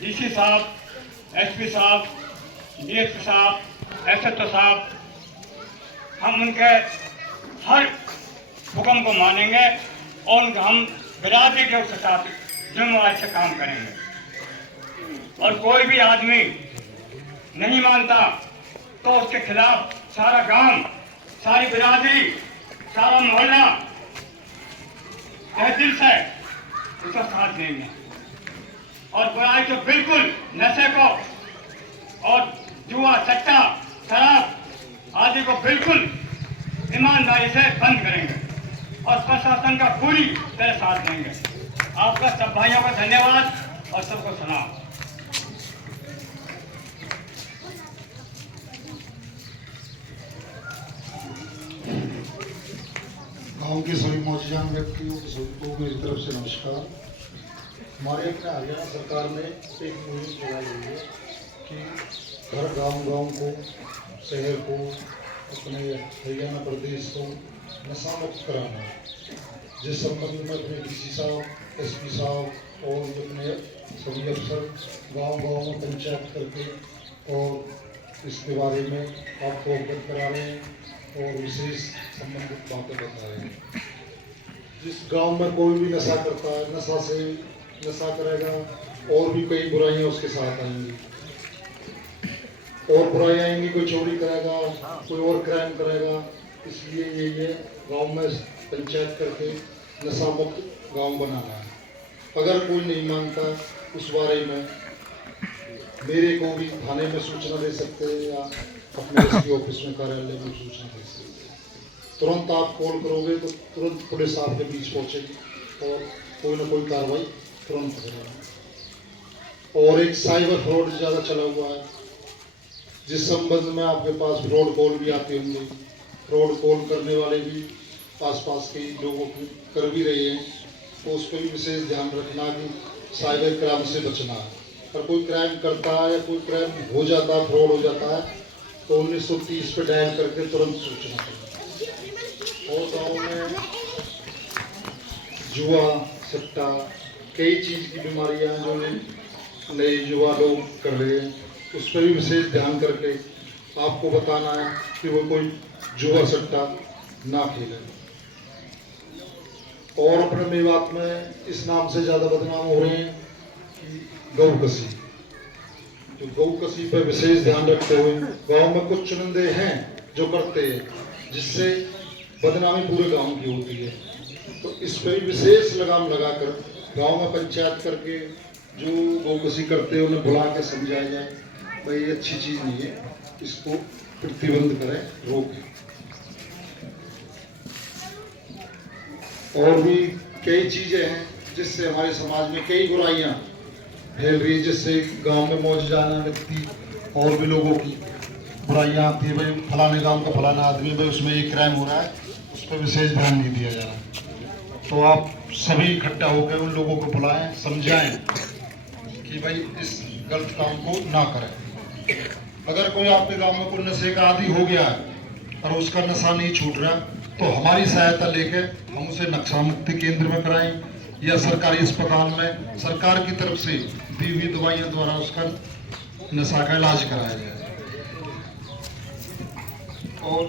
DC साहब, SP साहब, DSP साहब, एसएचओ साहब, हम उनके हर हुक्म को मानेंगे और हम बिरादरी के साथ जिम्मेवारी से काम करेंगे। और कोई भी आदमी नहीं मानता तो उसके खिलाफ सारा गांव, सारी बिरादरी, सारा मोहल्ला दिल से उसका साथ देंगे। और बुराई को बिल्कुल, नशे को और जुआ, सट्टा, शराब आदि को बिल्कुल ईमानदारी से बंद करेंगे और प्रशासन का पूरी तरह साथ देंगे। आपका सब भाइयों का धन्यवाद और सबको सलाम। गांव के सभी मौजूदान व्यक्तियों को सभी को मेरी तरफ से नमस्कार। हमारे अपने हरियाणा सरकार ने एक मुहिम चलाई हुई है कि हर गांव को, शहर को, अपने हरियाणा प्रदेश को नशा मुक्त कराना है। जिस संबंध में अपने डीसी साहब, एसपी साहब और अपने सभी अफसर गांव में पंचायत करके और इसके बारे में आपको अवगत करा रहे हैं और विशेष संबंधित बातें बता रहे हैं। जिस गांव में कोई भी नशा करता है, नशा करेगा और भी कई बुराइयां उसके साथ आएंगी और बुराइयां आएंगी, कोई चोरी करेगा, कोई और क्राइम करेगा। इसलिए ये गांव में पंचायत करके नशा मुक्त गांव बनाना है। अगर कोई नहीं मानता उस बारे में मेरे को भी थाने में सूचना दे सकते हैं या अपने एसपी ऑफिस में, कार्यालय में सूचना दे सकते हैं। तुरंत आप कॉल करोगे तो तुरंत पुलिस आपके बीच पहुंचेगी और कोई ना कोई कार्रवाई तुरंत करेगा। और एक साइबर फ्रॉड ज़्यादा चला हुआ है, जिस संबंध में आपके पास फ्रॉड कॉल भी आते होंगे। फ्रॉड कॉल करने वाले भी आसपास के लोगों की कर भी रहे हैं, तो उस पर भी विशेष ध्यान रखना कि साइबर क्राइम से बचना है। अगर कोई क्राइम करता है या कोई क्राइम हो जाता है, फ्रॉड हो जाता है, तो 1930 पे डायल करके तुरंत सूचना करें। और गाँव में जुआ, सट्टा, कई चीज़ की बीमारियां जो नए युवा लोग कर रहे हैं, उस पर भी विशेष ध्यान करके आपको बताना है कि वो कोई जुआ सट्टा ना खेले। और अपने मेवात में इस नाम से ज़्यादा बदनाम हो रहे हैं कि गौ कसी। जो गौ कसी पर विशेष ध्यान रखते हुए गांव में कुछ चुनिंदे हैं जो करते हैं, जिससे बदनामी पूरे गांव की होती है। तो इस पर विशेष लगाम लगाकर गांव में पंचायत करके जो गौ कसी करते हैं उन्हें बुला के समझाया जाए, भाई ये अच्छी चीज़ नहीं है, इसको प्रतिबंध करें, रोकें। और भी कई चीज़ें हैं जिससे हमारे समाज में कई बुराइयां फैल रही है, जिससे गांव में मौजूदाना व्यक्ति और भी लोगों की बुराइयां आती है। भाई फलाने गांव का फलाना आदमी, भाई उसमें ये क्राइम हो रहा है, उस पर विशेष ध्यान नहीं दिया जा रहा। तो आप सभी इकट्ठा होकर उन लोगों को बुलाएं, समझाएं कि भाई इस गलत काम को ना करें। अगर कोई आपके गांव में कोई नशे का आदी हो गया है और उसका नशा नहीं छूट रहा, तो हमारी सहायता लेके हम उसे नशा मुक्ति केंद्र में कराएं या सरकारी अस्पताल में सरकार की तरफ से दी हुई दवाइयों द्वारा उसका नशा का इलाज कराया जाए। और